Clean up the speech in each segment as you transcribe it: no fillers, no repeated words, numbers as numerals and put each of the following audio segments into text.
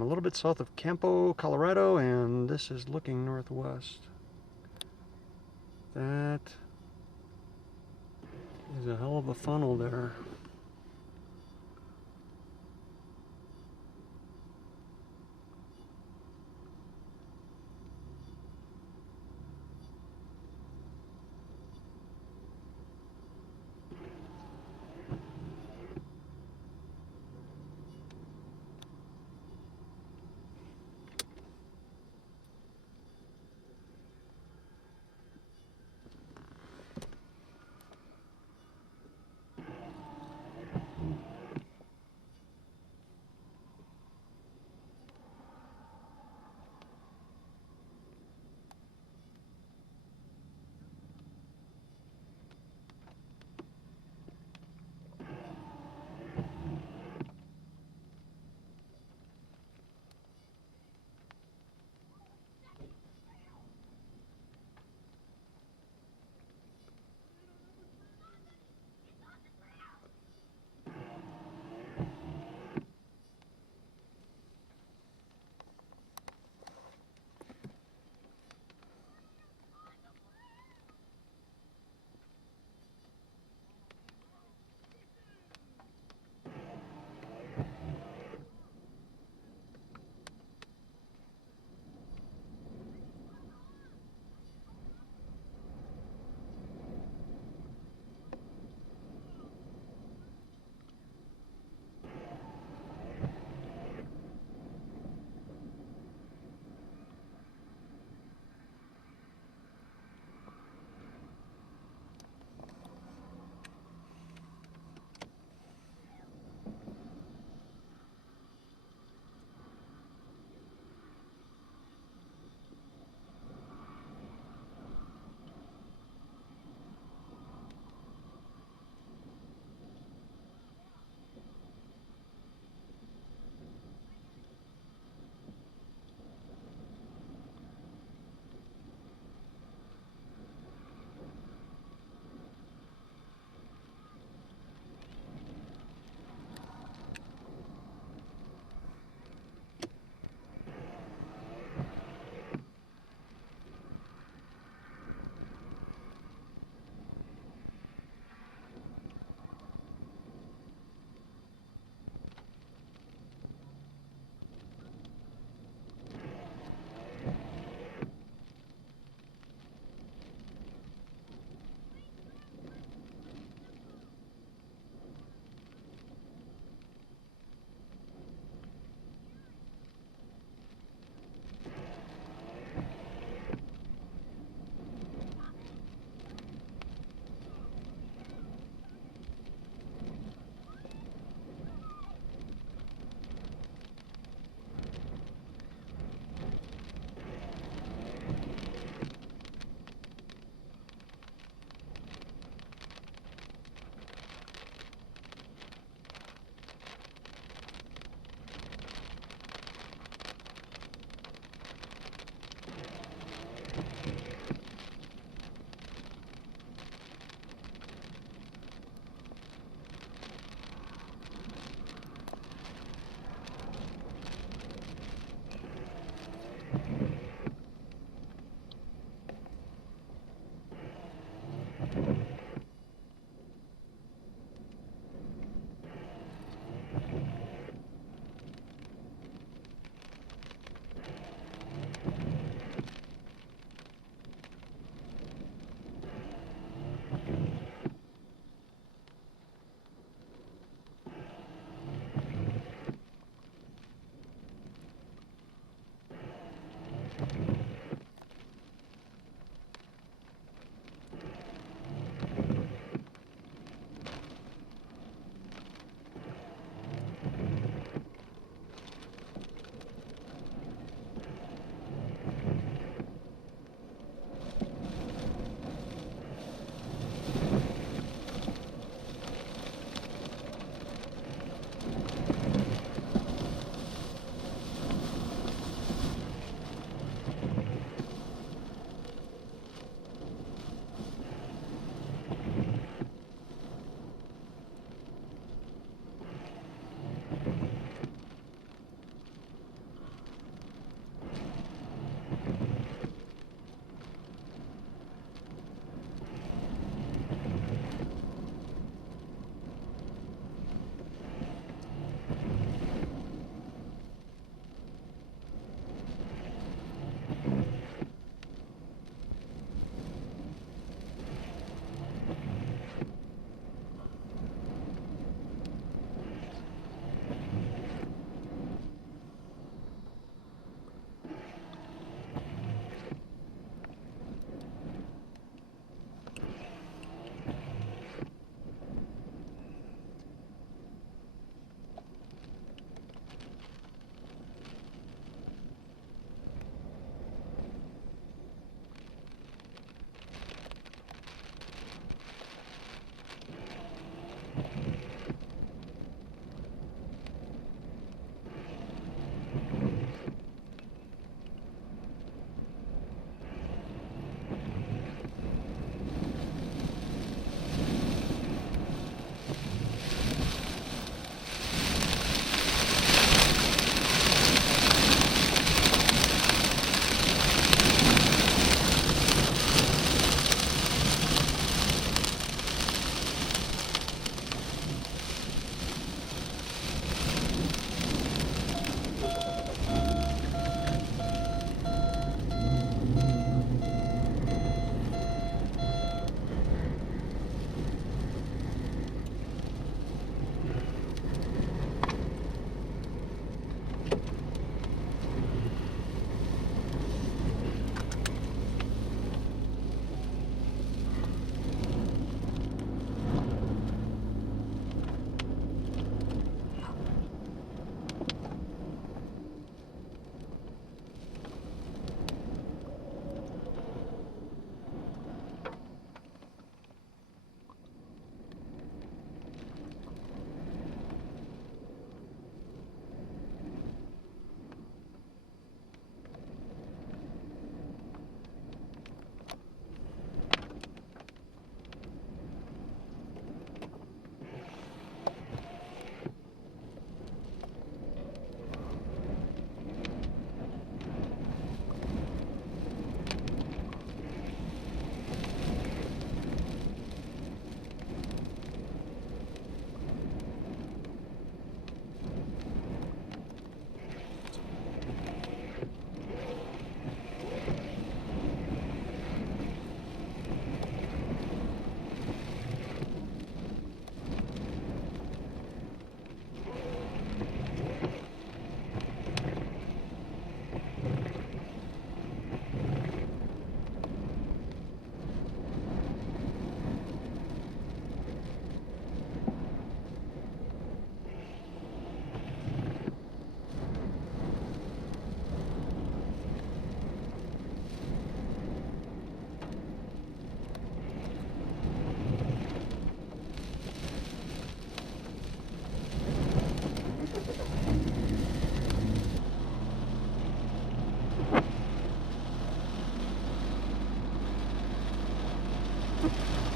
I'm a little bit south of Campo, Colorado, and this is looking northwest. That is a hell of a funnel there.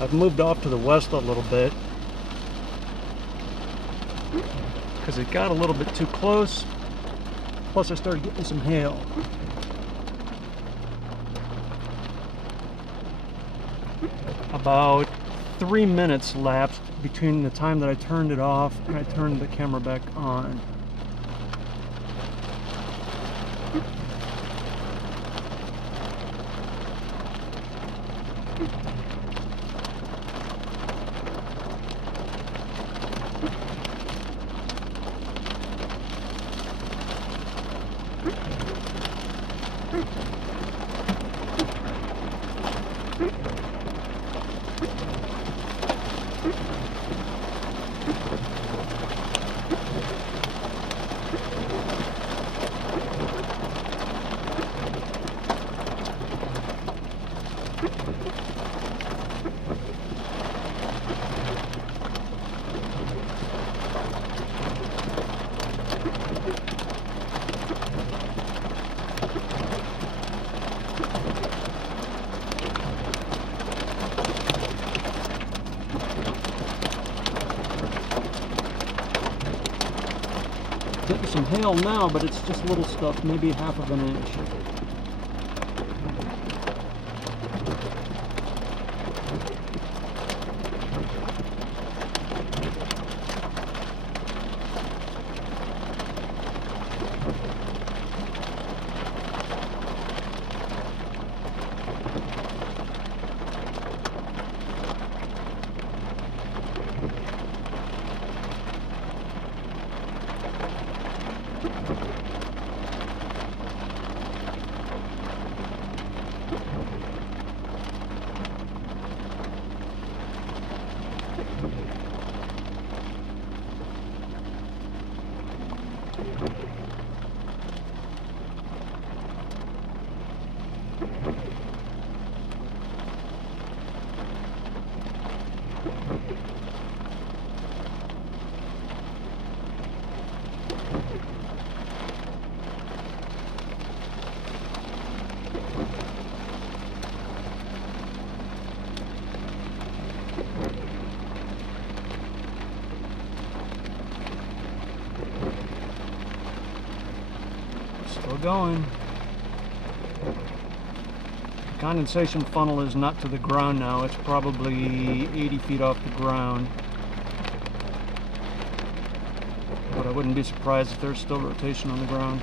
I've moved off to the west a little bit because it got a little bit too close. Plus I started getting some hail. About 3 minutes lapsed between the time that I turned it off and I turned the camera back on. Getting some hail now, but it's just little stuff, maybe half of an inch. Still going. The condensation funnel is not to the ground now. It's probably 80 feet off the ground. But I wouldn't be surprised if there's still rotation on the ground.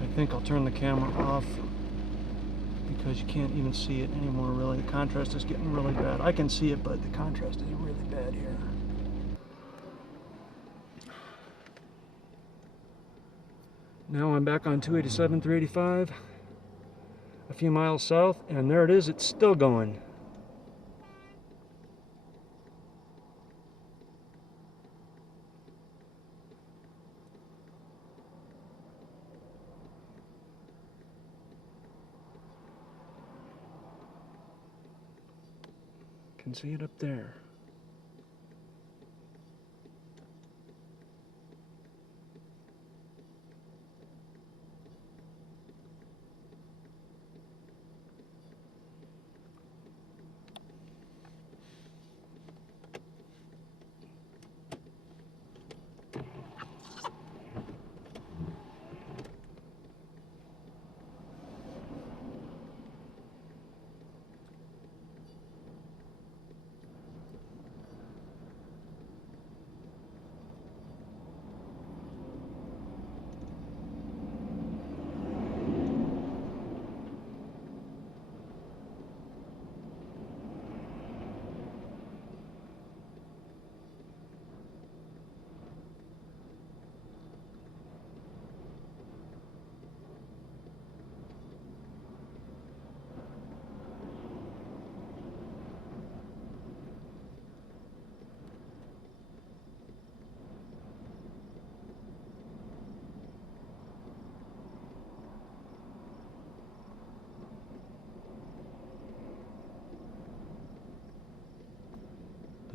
I think I'll turn the camera off because you can't even see it anymore, really. The contrast is getting really bad. I can see it, but the contrast is really bad here. Now I'm back on 287, 385, a few miles south, and there it is, it's still going. Can see it up there.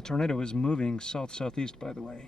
The tornado is moving south-southeast, by the way.